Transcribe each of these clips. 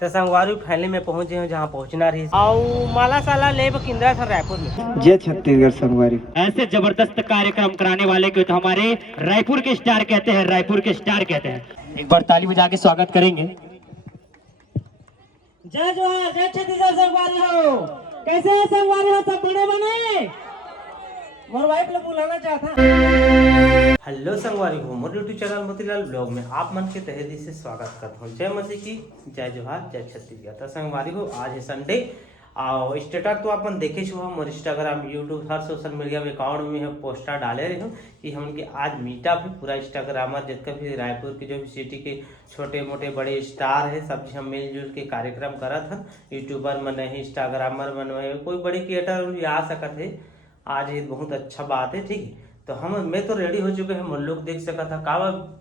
तो संगवारी फाइनली में पहुंचे हैं जहाँ पहुंचना रही और माला साला ले किंद्रा था रायपुर में जय छत्तीसगढ़ संगवारी। ऐसे जबरदस्त कार्यक्रम कराने वाले को तो हमारे रायपुर के स्टार कहते हैं, रायपुर के स्टार कहते हैं। एक बार ताली बजा के स्वागत करेंगे। जय जोहार, जय छत्तीसगढ़ संगवारी हो। कैसे है संगवारी हो, सब बड़े बने। मोर वाइफ लोग बुलाना चाहता। हेलो संगवारी हो, मोर यूट्यूब चैनल मोतीलाल ब्लॉग में आप मन के तहे दिल से स्वागत करता हूँ। जय मसीह की, जय जोहार, जय छत्तीसगढ़। तो संगवारी हो, आज है संडे और स्टेटस तो अपन देखे छो हम इंस्टाग्राम, यूट्यूब, हर सोशल मीडिया में अकाउंट में हम पोस्टर डाले रहे हूँ कि हम के आज मीटअप है। पूरा इंस्टाग्रामर जितना भी रायपुर के जो भी सिटी के छोटे मोटे बड़े स्टार है सब हम मिलजुल के कार्यक्रम करत हन। यूट्यूबर मन है, इंस्टाग्रामर मन है, कोई बड़े क्रिएटर भी आ सकत है। आज ये बहुत अच्छा बात है, ठीक है। तो मैं तो रेडी हो चुके हैं, हम लोग देख सकता था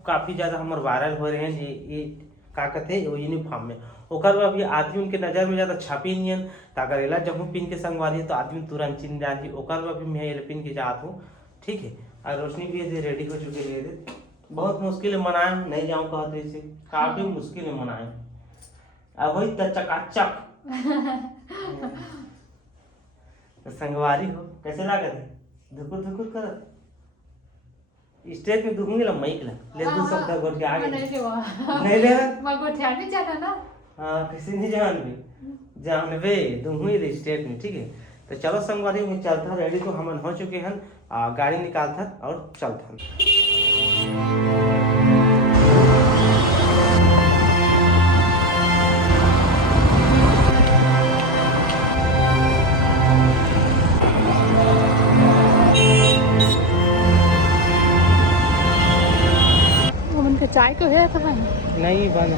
काफी ज्यादा हमारे वायरल हो रहे हैं ये का कहते हैं यूनिफॉर्म में। ओकर अभी आदमी उनके नजर में ज्यादा छापी नहीं है, अगर एला जब पिन के संगवारी तो आदमी तुरंत चिन्ह जान ओकर अभी मैं ये पिन के जात हूँ, ठीक है। और रोशनी भी ये रेडी हो चुके हैं। बहुत मुश्किल है मनाए, नहीं जाऊँ कहते इसे, काफी मुश्किल है मनाए। अब वही चकाचक तो संगवारी हो, कैसे लागत है? धुकुर धुकुर कर स्टेज में दुखूंगी ला माइक ला ले दो शब्द गोट के आगे नहीं ले मैं गोठिया नहीं जाना ना। हां किसी नहीं जानबे दुहुई रे स्टेज में, ठीक है। तो चलो संगवारी में चलता रेडी तो हमन हो चुके हैं, गाड़ी निकालता और चलता। चाय तो है कहाँ नहीं बना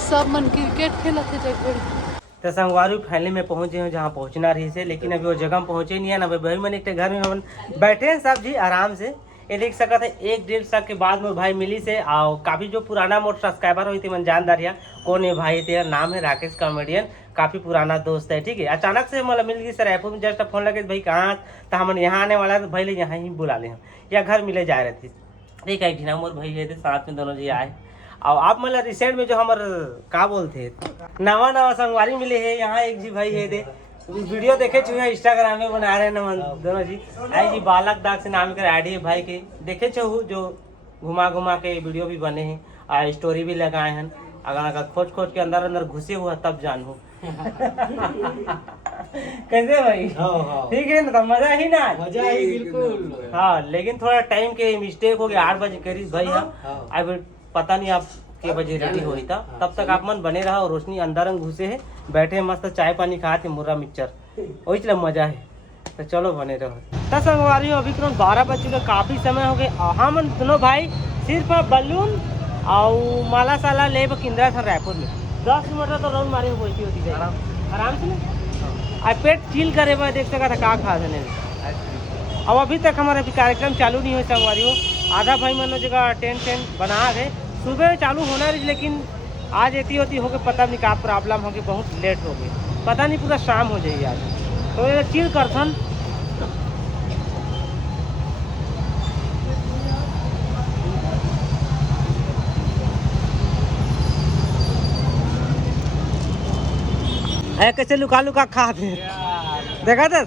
सब मन क्रिकेट खेलत है जगह। तो संगवारी फाइनली में पहुंचे हैं जहाँ पहुंचना रही से, लेकिन अभी वो जगह में पहुंचे नहीं है ना। भाई मन एक घर में हम बैठे हैं सब जी आराम से। ये देख सकते है 1-1.5 साल के बाद मोर भाई मिली से और काफी जो पुराना मोर सब्सक्राइबर हुई थी मन जानदारिया कौन है भाई थे, नाम है राकेश कॉमेडियन, काफी पुराना दोस्त है, ठीक है। अचानक से मतलब मिल गई सर रायपुर में, जस्ट फोन लगे भाई कहाँ तो हम यहाँ आने वाला है, भाई ले यहाँ ही बुला ले हम या घर मिले जा रहे थे। ठीक है ठीक मोर भाई है साथ में दोनों जी आए। और आप मतलब रिसेंट में जो हमारे का बोलते नवा नवा संगवारी मिले है यहाँ एक जी भाई है वीडियो देखे छो इंस्टाग्राम में बना रहे हैं दोनों जी। आई जी बालक दाग से नाम कर आईडी है भाई के, देखे छो जो घुमा घुमा के वीडियो भी बने हैं और स्टोरी भी लगाए हैं। अगर खोज खोज के अंदर घुसे हुआ तब जान हो कैसे भाई? ठीक है ना, तो मजा ही ना, मजा ही बिल्कुल। हाँ लेकिन थोड़ा टाइम के मिस्टेक हो गया, 8 बजे करीब भाई। हाँ अब पता नहीं आप के बजे रेडी हुई था, तब तक आप मन बने रहा और रोशनी अंदर घुसे है, बैठे मस्त चाय पानी खाते मुर्रा मिक्सचर, वही चला मजा है। तो चलो बने रहो। तो संगवारी अभी तुरंत 12 बज चुके, काफी समय हो गए। हम दोनों भाई सिर्फ बलून और माला साला ले किंद्रा था रायपुर में 10 मिनट तो राउंड मारे हुई होती आराम से ना। पेट चिल करे हुए देख सका था का खा देने। अब अभी तक हमारा अभी कार्यक्रम चालू नहीं हुआ संगवारी हो। आधा भाई मान लो जगह टेंट बना गए, सुबह चालू होना रही, लेकिन आज एती होती हो गई पता नहीं क्या प्रॉब्लम हो गई, बहुत लेट हो गई, पता नहीं पूरा शाम हो जाएगी आज। तो ये चिल करथन कैसे लुका लुका खा दे देखा था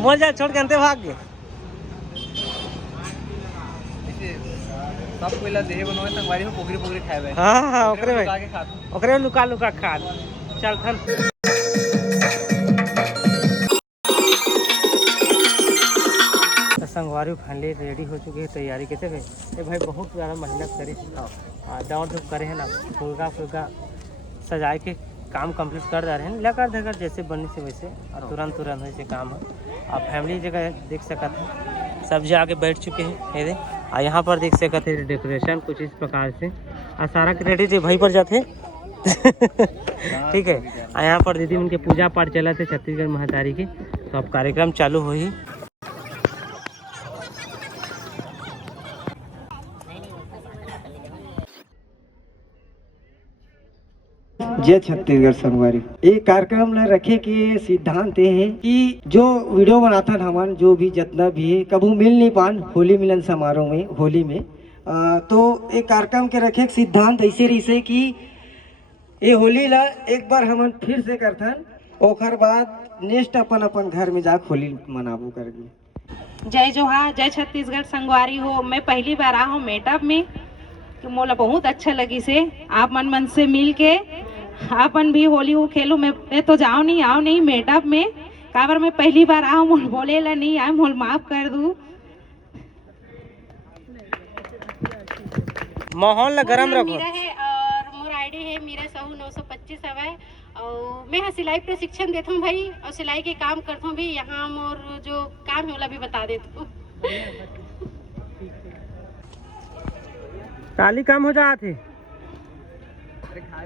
मोल जा छोड़ के अंते भाग गए। सब पहला देह बनवाए संगवारी हो, पोखरी पोखरी खाए। हां ओकरे लुका लुका खा चल थन। संगवारी फाइनली रेडी हो चुके हैं, तैयारी कैसे गए ये भाई बहुत ज़्यादा मेहनत करे दौड़ धूप करे हैं ना, फुलका फुलका सजाए के काम कंप्लीट कर जा रहे हैं, लगा धकर जैसे बनने से वैसे और तुरंत वैसे काम है। आप फैमिली जगह देख सकते हैं, सब आके बैठ चुके हैं ये और यहाँ पर देख सकते हैं डेकोरेशन कुछ इस प्रकार से और सारा क्रेडिट भाई पर जाते ठीक है। और यहाँ पर दीदी उनके पूजा पाठ चला थे छत्तीसगढ़ महातारी के, तो अब कार्यक्रम चालू हो ही। जय छत्तीसगढ़ संगवारी। ये कार्यक्रम ला रखे के सिद्धांत ये है कि जो वीडियो बनाता हमन जो भी जितना भी है कबू मिल नहीं पान होली मिलन समारोह में होली में, तो एक कार्यक्रम के रखे सिद्धांत ऐसे रही कि ये होली ला एक बार हमन फिर से करथन, ओखर बाद नेक्स्ट अपन अपन घर में जाके होली मनाबू करके। जय जोहार, जय छत्तीसगढ़ संगवारी हो। मैं पहली बार आ हूँ मेटअप में, तो मोला बहुत अच्छा लगी से आप मन से मिल के आपन भी होली हो खेलू। मैं तो जाओ नहीं मेटअप में, काबर मैं पहली बार आ हूँ, मोल बोले ला नहीं आए, मोल माफ कर दू। माहौल ला गरम रखो। मीरा है और मोर आईडी है मीरा साहू 925 हवै और मैं सिलाई प्रशिक्षण देता हूँ भाई, और सिलाई के काम करता हूँ भी। यहाँ मोर जो काम है वाला भी बता देता हूँ। ताली कम हो जाती।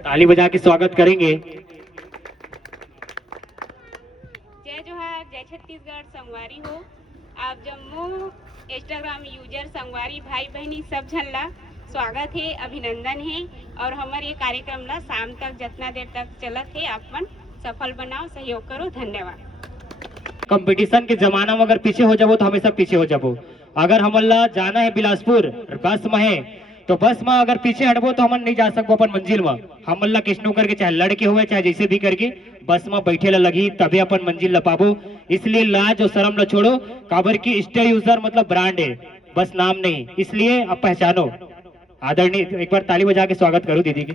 ताली बजा के स्वागत करेंगे। जय जोहार, जय छत्तीसगढ़ संगवारी हो। आप जम्मू इंस्टाग्राम यूजर संगवारी भाई बहनी सब झन ला स्वागत है, अभिनंदन है। और हमारे ये कार्यक्रम ला शाम तक जितना देर तक चलत है, आप मन सफल बनाओ, सहयोग करो। धन्यवाद। कंपटीशन के जमाना में अगर पीछे हो जाबो तो हमेशा पीछे हो जाबो। अगर हमला जाना है बिलासपुर बस में है, तो बस में अगर पीछे हटबो तो हमन नहीं जा सकबो अपन मंजिल में। हमला किसनो करके, चाहे लड़के हुए चाहे जैसे भी करके, बस में बैठे ला लगी तभी अपन मंजिल ला पाबो। इसलिए लाज और शर्म ला छोड़ो, काबर की स्टे यूजर मतलब ब्रांड है, बस नाम नहीं। इसलिए अब पहचानो। आदरणीय, एक बार ताली बजा के स्वागत करो दीदी की।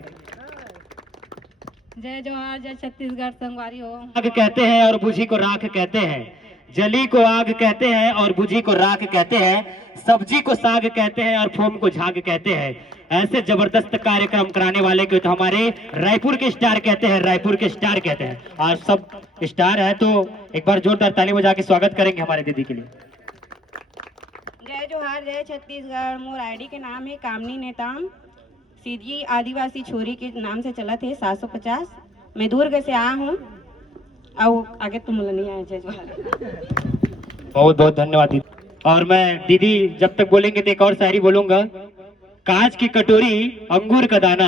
जय जोहार, जय छत्तीसगढ़ संगवारी हो। आग कहते हैं और बुझी को राख कहते हैं, जली को आग कहते हैं और बुझी को राख कहते हैं, सब्जी को साग कहते हैं और फोम को झाग कहते हैं। ऐसे जबरदस्त कार्यक्रम कराने वाले को तो हमारे रायपुर के स्टार कहते हैं, रायपुर के स्टार कहते हैं। आज सब स्टार है, तो एक बार जोरदार ताली बजा के स्वागत करेंगे हमारे दीदी के लिए। जय जोहार, जय छत्तीसगढ़। मोर आईडी के नाम है कामनी नेताम, सीधी आदिवासी छोरी के नाम से चला थे 750। मैं दुर्ग से आया हूँ, और आगे तुम नहीं आए। जय जोहार। बहुत बहुत धन्यवाद दीदी। और मैं दीदी जब तक बोलेंगे तो एक और शायरी बोलूंगा। कांच की कटोरी अंगूर का दाना,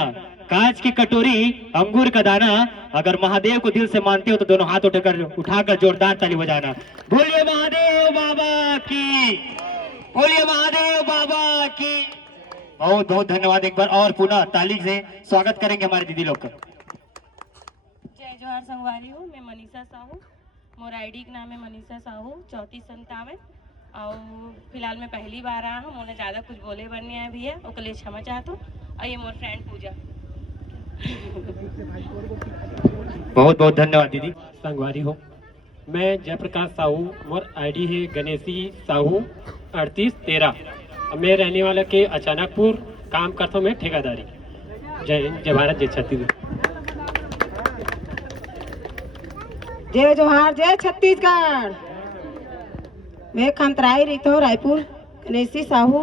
कांच की कटोरी अंगूर का दाना, अगर महादेव को दिल से मानते हो तो दोनों हाथ उठाकर जोरदार ताली बजाना। बोलिए महादेव बाबा की, बोलिए महादेव बाबा की। बहुत बहुत धन्यवाद। एक बार और पुनः ताली से स्वागत करेंगे हमारे दीदी लोग का। जय जोहार संगवारी हो। मैं मनीषा साहू, मोर आईडी का नाम है मनीषा साहू 3457। और फिलहाल मैं पहली बार आया हूँ, मोने ज़्यादा कुछ बोले बनने आया भी है, उसके लिए क्षमा चाहता हूँ। और ये मोर फ्रेंड पूजा। बहुत बहुत धन्यवाद दीदी। संगवारी हो। मैं जयप्रकाश साहू, मोर आईडी है गणेशी साहू 3813। मैं रहने वाला के अचानकपुर, काम करता हूँ मैं ठेकेदारी। जय हिंद, जय भारत, जय छत्तीसगढ़। जय जोहार, जय छत्तीसगढ़। मैं खंतराई रहता हूँ रायपुर, गणेशी साहू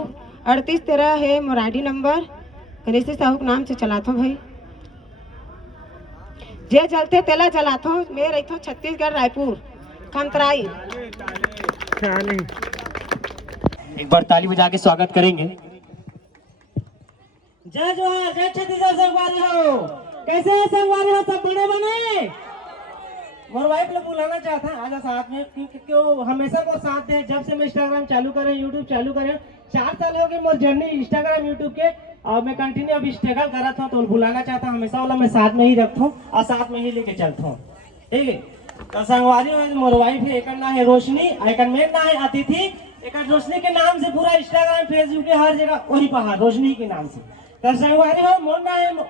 3813 है मोर आईडी नंबर। गणेशी साहू के नाम से चलाता हूँ भाई, जे चलते तेला चलाता हूँ। मैं रहता हूँ छत्तीसगढ़ रायपुर खंतराई। एक बार ताली बजा के स्वागत करेंगे। जय जोहार, जय छत्तीसगढ़ संगवारी हो। कैसे है संगवारी हो, सब बड़े बने। मोर वाइफ लोग बुलाना चाहता है आजा साथ में, क्यों हमेशा को साथ दे। जब से मैं इंस्टाग्राम चालू करें, यूट्यूब चालू करें, 4 साल हो गए मोर जर्नी इंस्टाग्राम यूट्यूब के, और मैं कंटिन्यू अभी स्ट्रगल कर रहा था। तो बुलाना चाहता हूँ, हमेशा वाला मैं साथ में ही रखता हूँ और साथ में ही लेके चलता हूँ। ठीक है, तो संगवारी में मोर वाइफ है, एक ना है रोशनी, एक मेन ना है अतिथि। एक रोशनी के नाम से पूरा इंस्टाग्राम फेसबुक के हर जगह वही पहाड़ रोशनी के नाम से। तो संगवारी हो, मोर ना है मोर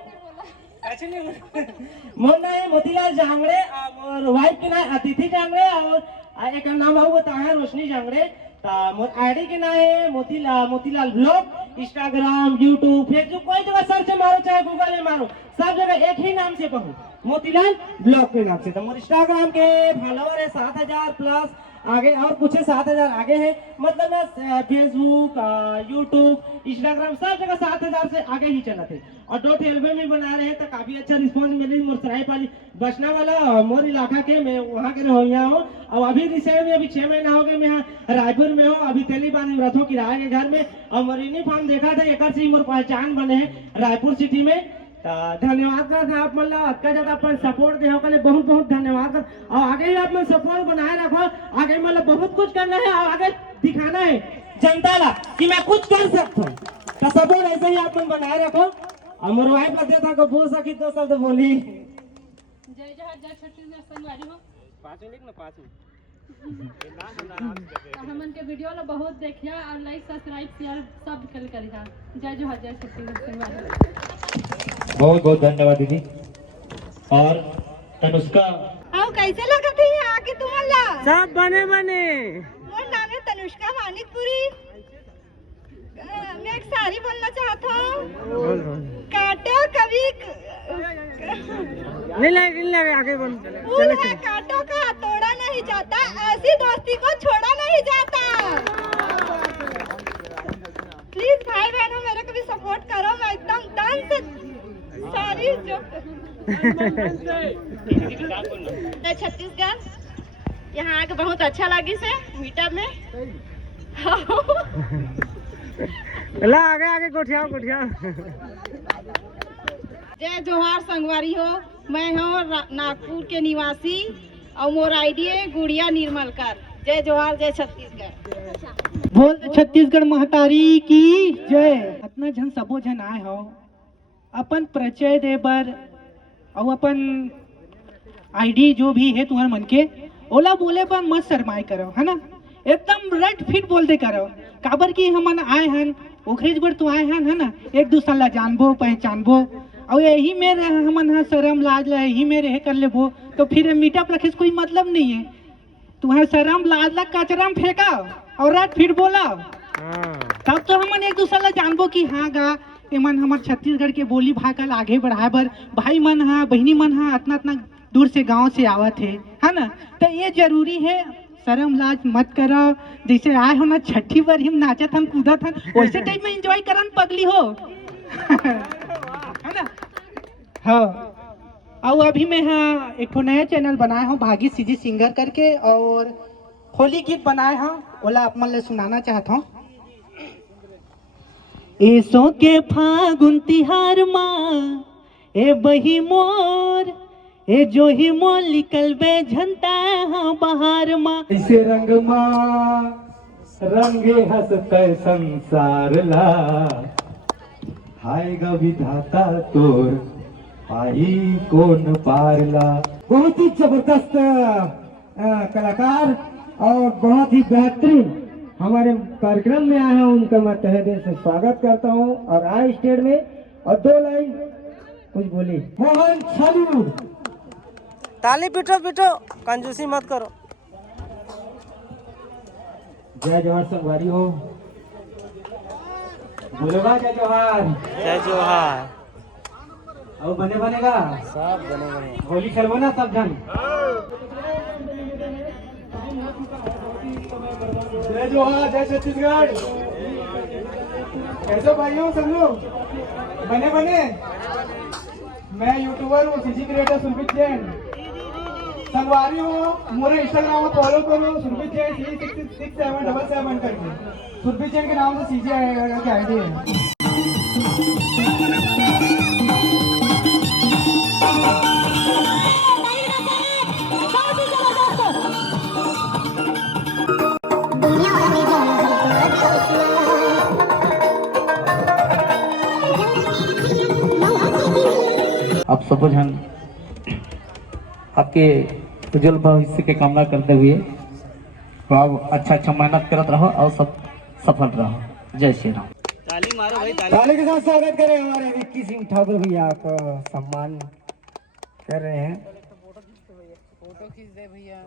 नाम है मोतीलाल जांगड़े, और वाइफ के नाम अतिथि जांगड़े, और एक नाम है बता है रोशनी जांगड़े। मोर आईडी के नाम है Motilal blog. Instagram, YouTube, Facebook कोई जगह सर्च मारो, चाहे गूगल में मारो, सब जगह एक ही नाम से कहूँ, मोतीलाल ब्लॉग के नाम से। तो मोर इंस्टाग्राम के फॉलोवर है 7000 प्लस आगे, और कुछ 7000 आगे है। मतलब ना फेसबुक, यूट्यूब, इंस्टाग्राम सब जगह 7000 से आगे ही चला थे। और 2 एल्बम भी बना रहे हैं, तो काफी अच्छा रिस्पॉन्स मिली। मोर सरायपाली बसना वाला मोर इलाका के, मैं वहाँ के रोहिया हूँ। और अभी रिसेंट में अभी 6 महीना हो गए मैं यहाँ रायपुर में हूँ। अभी तेली बांध रथों किराए के घर में, और मोर यूनिफॉर्म देखा था, एक से मोर पहचान बने हैं रायपुर सिटी में। धन्यवाद करता आप मतलब आपका जब अपन सपोर्ट दे के लिए बहुत बहुत धन्यवाद कर। और आगे भी आप मन सपोर्ट बनाए रखो, आगे मतलब बहुत कुछ करना है और आगे दिखाना है जनता ला कि मैं कुछ कर सकता हूँ। तो सपोर्ट ऐसे ही आप मन बनाए रखो। मोर वाइफ लगे था को बोल सकी तो शब्द बोली। जय जोहार जय छत्तीसगढ़ संगवारी हो। पांचों लिख ना पांचों। हमन के वीडियो ला बहुत देखिया और लाइक सब्सक्राइब शेयर सब करिहा। जय जोहार जय छत्तीसगढ़ संगवारी। बहुत बहुत धन्यवाद दीदी। और तनुष्का आओ कैसे लगत है आके तुम्हारा? सब बने बने। मोर नाम है तनुष्का मानिकपुरी। मैं एक सारी बोलना चाहता हूँ। काटो कभी नहीं लगे आगे बोल। फूल है काटो का तोड़ा नहीं जाता, ऐसी दोस्ती को छोड़ा नहीं जाता। प्लीज भाई बहनों मेरे को भी सपोर्ट करो, मैं एकदम तन से सारी जो छत्तीसगढ़ यहाँ आके बहुत अच्छा लगी से मीटअप में। ला आगे गोठिया गोठिया। जय जोहार संगवारी हो। मैं हूँ नागपुर के निवासी और मोर आईडी है गुड़िया निर्मलकर। जय जोहार जय छत्तीसगढ़। बोल छत्तीसगढ़ महतारी की जय। इतना जन सबो जन आए हो अपन परिचय दे बर और अपन आईडी जो भी है तुम्हारे मन के ओला बोले पर मत शर्माए करो, है ना। एकदम रट फिट बोल दे करो। काबर की हमन आए हन ओखरेज बर तो आए हन, है ना। एक दूसरा ला जानबो पहचानबो और यही में हमन शर्म लाज ला यही में रह कर लेबो तो फिर मीटअप रखे से कोई मतलब नहीं है। तुम्हारे शर्म लाज ला कचरा में फेंका और रट फिट बोला तब तो हमन एक दूसरा ला जानबो कि हाँ गा एमन हमार छत्तीसगढ़ के बोली भाषा आगे बढ़ाए बर भाई मन हा बहनी मन हा इतना इतना दूर से गांव से आवत है ना। तो ये जरूरी है, शर्म लाज मत करो। जैसे आए हो ना छठी बार हम नाचत हन कूदत हन वैसे टाइप में एंजॉय करन पगली हो है ना। हाँ और अभी मैं हाँ एक नया चैनल बनाया हूँ भागी सीजी सिंगर करके और होली गीत बनाए हूँ ओला आप मन ले सुनाना चाहता हूँ। एसो के फागुन तिहार माँ ए बही मोर ए जो ही मोल निकल बे झंटा हाँ बहार माँ। इसे रंग माँ रंगे हंसते संसार ला हाय गा विधाता तोर आई कौन पारला। बहुत ही जबरदस्त कलाकार और बहुत ही बेहतरीन हमारे कार्यक्रम में आए हैं, उनका मैं तहे दिल से स्वागत करता हूं। और आए स्टेज में और 2 लाइन कुछ बोली। मोहन छालू ताली पीटो पीटो कंजूसी मत करो। जय जोहार संगवारी हो। बोलेगा जय जोहार जय जोहार। और बनेगा सब बने बने। होली खेलबो ना सब जन। जय जोहार जय छत्तीसगढ़। कैसे भाइयों सब लोग बने। मैं यूट्यूबर हूँ सीजी क्रिएटर सुरभित जैन संगवारी हूँ। मोरे इंस्टाग्राम में फॉलो करो सुरभित जैन 666777 करके। सुरभित जैन के नाम से सीजी की आईडी है। आप सब जन आपके उज्जवल भविष्य के कामना करते हुए तो आप अच्छा मेहनत करते रहो और सब सफल रहो। जय श्री राम। ताली मारो भाई ताली के साथ स्वागत करें हमारे विक्की सिंह ठाकुर भैया को सम्मान कर रहे हैं। फोटो खींच दे भैया।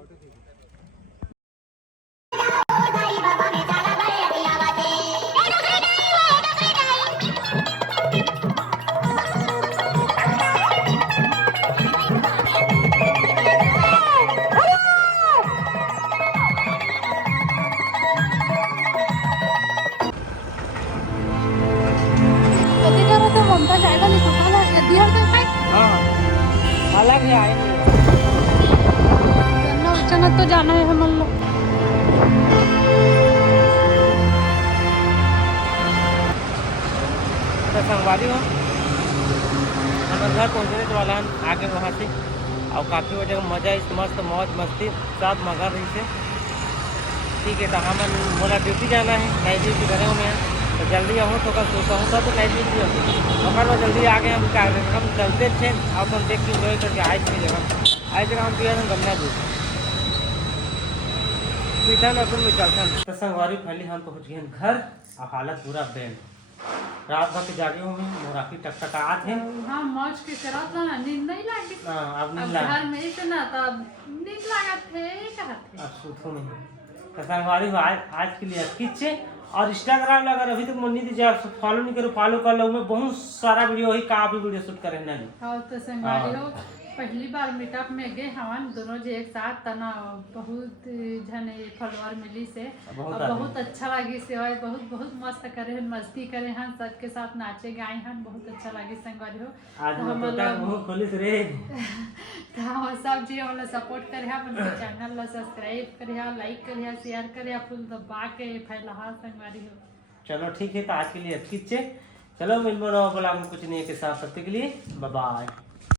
अलग ही आएंगे। अचानक तो जाना है हम लोग। तो संगवारी हो हमारे घर पहुँचने वाला आगे वहाँ से और काफ़ी वजह मजा इस मस्त मौज मस्ती सब मगर रही से। ठीक है तो हम मोला ड्यूटी जाना है, नाइट ड्यूटी करे में तो जल्दी हो तो होता तो नहीं वीडियो हमारे में जल्दी आ गए हम कार्यक्रम चलते थे अब हम देख के इंजॉय करके आए थे जगह हम दिया गमला दूर पीठा में अपन में चलता तो संगवारी फैली हम पहुँच गए घर और हालत पूरा बैंड रात भर के जागे हुए मोराकी टकटकात है। हाँ मौज के करा था ना नींद नहीं लगी। अब अब घर में इतना तब नींद लगा थे कहते अब सुतो नहीं तो संगवारी आज के लिए किच्छे और इंस्टाग्राम अगर अभी तक मन्नी दीजिए फॉलो नहीं करो फॉलो कर लो मैं बहुत सारा वीडियो ही का भी वीडियो शूट करे नहीं। हाँ तो संगवारी हो पहली बार मीटअप में गए हम दोनों जे एक साथ तना बहुत जन फॉलोअर मिली से बहुत अच्छा लगी से और बहुत मस्त करे हैं मस्ती करे हैं सबके साथ नाचे गाए हैं बहुत अच्छा लगे संगवारी हो आज हम खोलिस रे तो हम सब जी हम सपोर्ट करे हैं अपन चैनल ला सब्सक्राइब करे हैं लाइक करे हैं शेयर करे हैं फुल दबा के फैला संगवारी हो। चलो ठीक है तो आज के लिए किच्छे चलो मिल बोला कुछ नहीं के साथ सबके लिए बाय बाय।